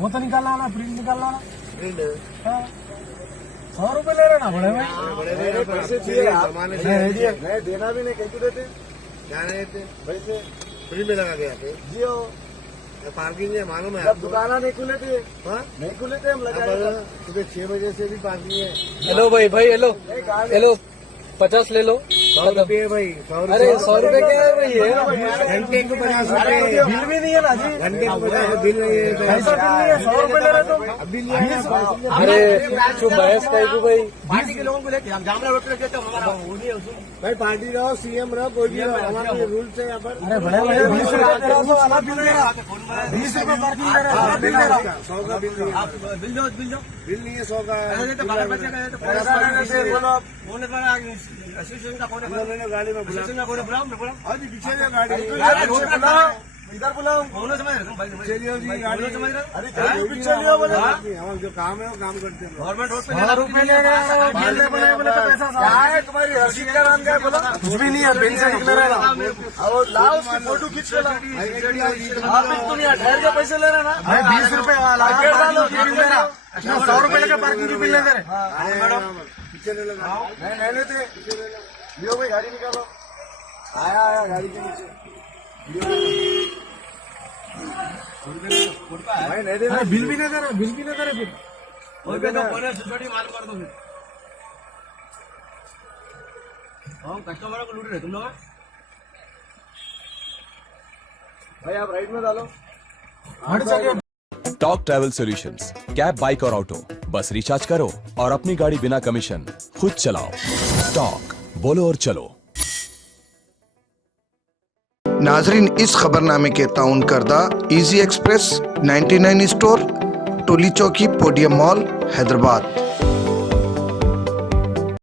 वो तो निकालना ना, प्रिंट निकालना ना। प्रिंट 100 रुपए ले रहे ना बड़े भाई। बड़े पैसे चाहिए नहीं देना भी नहीं, कैसे देते? क्या नहीं देते पैसे? फ्री में लगा के आते जियो। पार्किंग है मालूम है? दुकाना नहीं खुले थे, नहीं खुले थे हम लगाए। सुबह 6 बजे से भी पार्किंग है। हेलो भाई, हेलो हेलो, 50 ले लो। 100 रुपये भाई, 100 रुपये। अरे 100 रुपये क्या है भाई? ये घंटे को 50 रुपये। बिल भी नहीं है ना जी, घंटे को 50 बिल नहीं है। पैसा बिल नहीं है, 100 रुपए ले रहे तुम। अभी लिया। अरे जो बहस कहेगी भाई, पार्टी के लोगों को लेके हम जामरा रोड पे लेके तो हमारा वो नहीं है उसमें। भाई पार्टी रहो, सीएम रहो, कोई भी रहो, हमारे रूल्स है यहाँ पर। अरे बड़े भैया 20 रुपए दे रहा हूँ, अलग बिल दे रहा। 20 रुपए पार्किंग दे रहा, अलग बिल दे रहा। 100 का बिल नहीं है। आप बिल दो बिल नहीं है 100 का। ऐसे तो 12 बच्चे का है तो फोन पर एसोसिएशन का फोन पर गाड़ी में बुला, एसोसिएशन का फोन बुलाओ, मैं बुलाऊं। अभी पीछे जा गाड़ी, इधर बुलाओ। फोन समझ रहे हो भाई? चलिए जी गाड़ी समझ रहे हो? अरे चलिए बोले हम जो काम है वो काम करते हैं। गवर्नमेंट रोड पे 100 रुपए ले रहे हैं, बिल दे बोले बोले तो पैसा क्या है तुम्हारी रसीद का नाम क्या है बोलो? कुछ भी नहीं है, बिल से निकले रहे ना। और लाओ उसकी फोटो खींच के लाओ। आप तुम यहाँ ठहर के पैसे ले रहे ना भाई, 20 रुपए डालो, बिल दे रहा। 100 रुपए लेकर पार्किंग की बिल ले दे रहे। मैडम पीछे ले लगा नहीं लेते। लियो भाई गाड़ी निकालो। आया आया गाड़ी के नीचे भाई नहीं देना। अरे बिल भी नहीं दे रहे, बिल भी नहीं दे रहे फिर। और पे तो फोन सिक्योरिटी मालूम कर दो फिर। हम कस्टमरों को लूट रहे तुम लोग। भाई आप राइट में डालो। हट जगह talk travel solutions, cab, bike और ऑटो, बस रिचार्ज करो और अपनी गाड़ी बिना कमीशन खुद चलाओ। टॉक, बोलो और चलो। नाजरीन, इस खबरनामे के ताउन करदा इजी एक्सप्रेस 99 स्टोर, टोली चौकी, पोडियम मॉल, हैदराबाद।